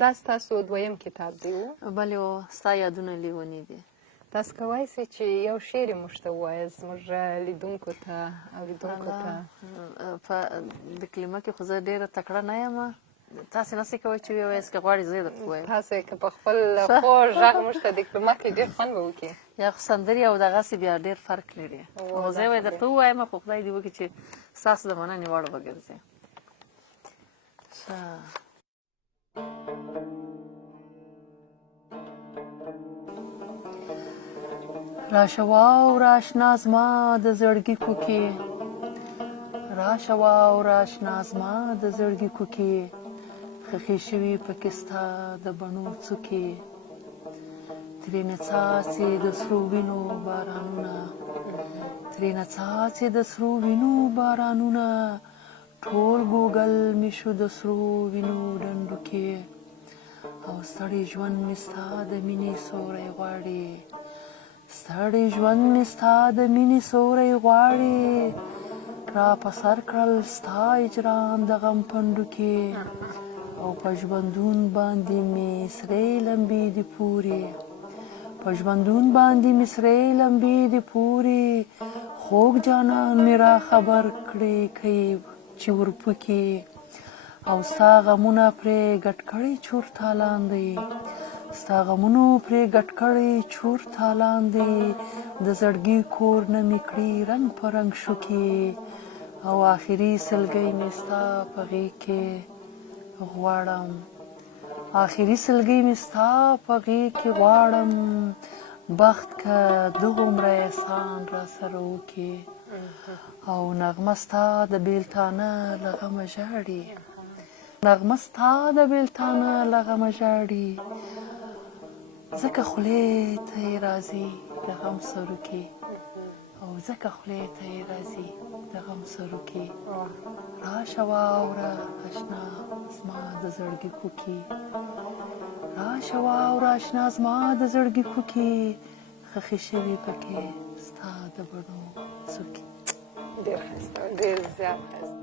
دا ستاسو دویم کتاب دی و؟ بلې و ستا یادونه لیوني دي. تاسو کولی شئ چې یو شعر یې موږ ته ووایاست زموږ لیدونکو ته اورېدونکو ته؟ په د کلمه کې خو زه ډېره تکړه نه یم. تاسې نسئ کولی چې ووایاست که غواړئ زه یې درته ووایم. تاسو یې که په خپل خوږ غږ موږ ته د کلمه کې ډېر خوند به وکړي. یا خو سندرې او دغسې بیا ډېر فرق لري. خو زه یې درته ووایم خو خدای دې وکړي چې ستاسو د مننې وړ وګرځي. راشه واوره اشنا زما د زړګي کوکې، راشه واوره اشنا زما د زړګي کوکې، خښې شوي پکې ستا د بڼو څوکې، ترېنه څاڅي د سرو وینو بارانونه، ترېنه څاڅي د سرو وینو بارانونه، ټول ګوګل مې شو د سرو وینو ډنډو کې، او ستړی ژوند مې ستا د مینې سوری غواړي، ستړی ژوند مې ستا د مینې سوری غواړي، را په سر کړل ستا اجرام د غم پنډو کې، او په ژوندون باندې مې سرې لمبې دي پورې، په ژوندون باندې مې سرې لمبې دي پورې، خوږ جانان مې را خبر کړې کوي چې ورپکې، او ستا غمونه پرې ګډ کړی چور تالان دی، ستا غمونو پرې ګډ کړی چور تالان دی، د زړګي کور نه مې کړي رنګ په رنګ شوکې، او آخري سلګۍ مې ستا په غېږ کې غواړم، آخري سلګۍ مې ستا په غېږ کې غواړم، بخت که دغومره احسان را سره وکړي، او نغمه ستا د بېلتانه له غمه ژاړي، نغمه ستا د بېلتانه له غمه ژاړي، ځکه خولې ته یې راځي د غم سروکې، او ځکه خولې ته یې راځي د غم سروکې، راشه واوره اشنا زما د زړګي کوکې، راشه واوره اشنا زما د زړګي کوکې، خښې شوي پکې ستا د بڼو څوکې. ډېر ښایسته، ډېر زیات ښایسته.